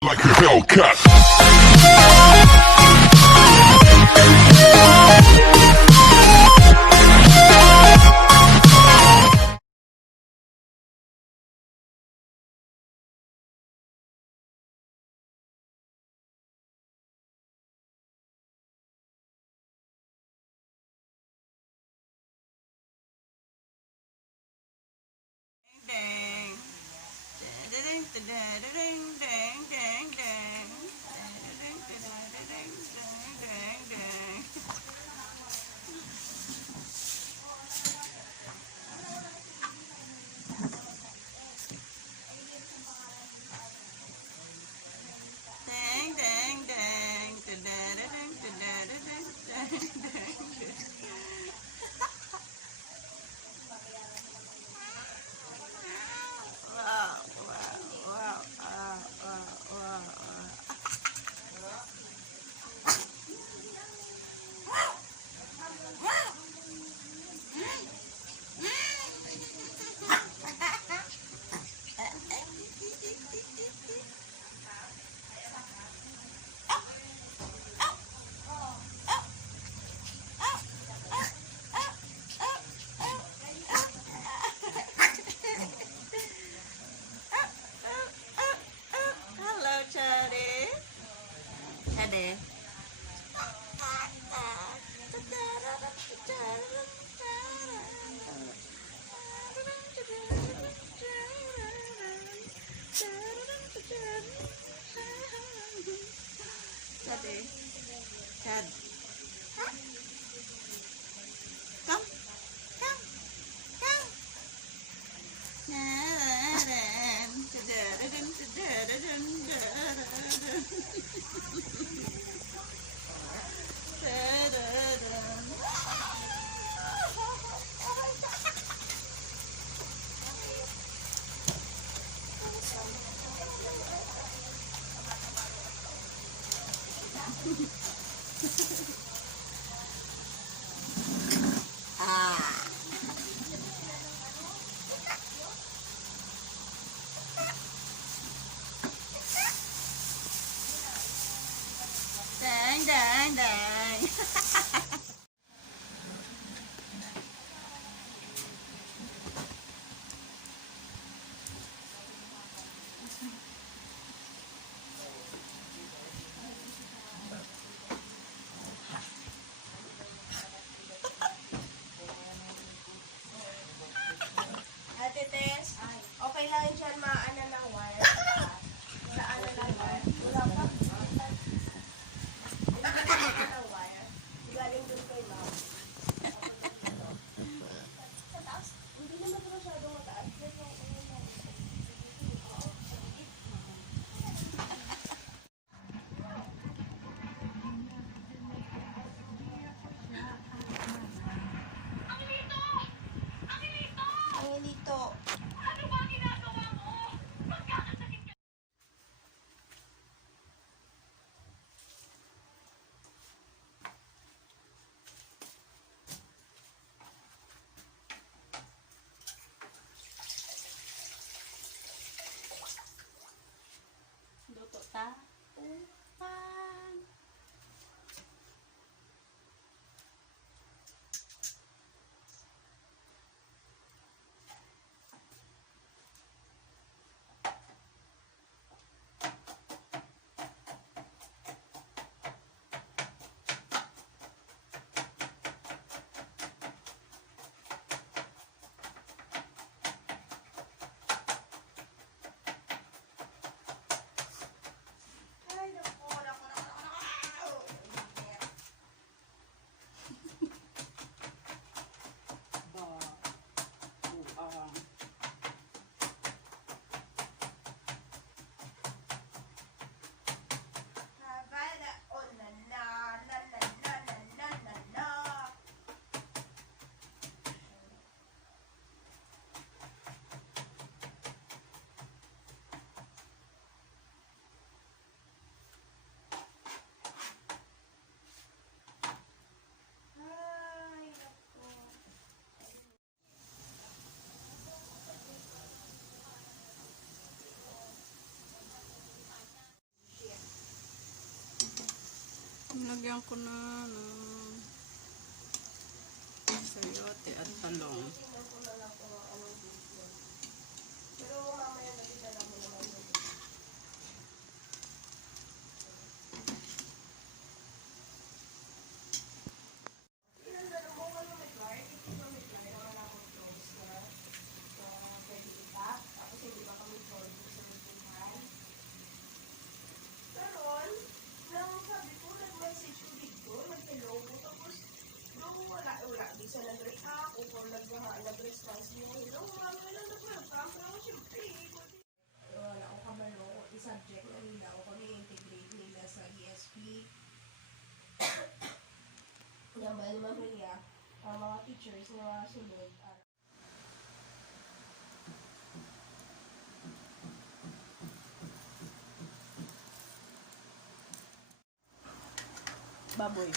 Like a Hellcat. Dang. Dang, dang, dang, dang, dang, dang, dang. Dang, dang, dang, dang. Dang, dang, dang. Da-da-da-dang, da-da-da-dang, dang, dang. Wow, wow, wow, wow, wow, wow. Hello, Chatty. Chatty. Chatty. Chad. Come. Come. Come. Ah. Dang, dang, dang. Ate Tess, okay lang yun dyan maana ng wire. Maana ng wire. Wala pa. Maana ng wire. Galing dun kay ma'am. Sa taas, hindi naman ito masyadong mataas. Lagyan ko na ng sayote at talong. Tingnan ko na lang kung anong video. Pero mamaya nakita mo naman yun. Ilan na lang mo kung may Clark? Hindi ba may Clark? Naman ako close na. So, pwede itap. Tapos hindi ba kami close sa may Karon, nang sabi ko, nag-message ko dito, nag-hello ko, tapos, bro, wala, bisa nag-react, o kung nag-response mo, hello, marami lang nag-welcome, pero syempre, wala akong kamalo, i-subject na nila ako kami, integrate nila sa ESP. Naman, mamaya, ang mga teachers na sunod, baboy.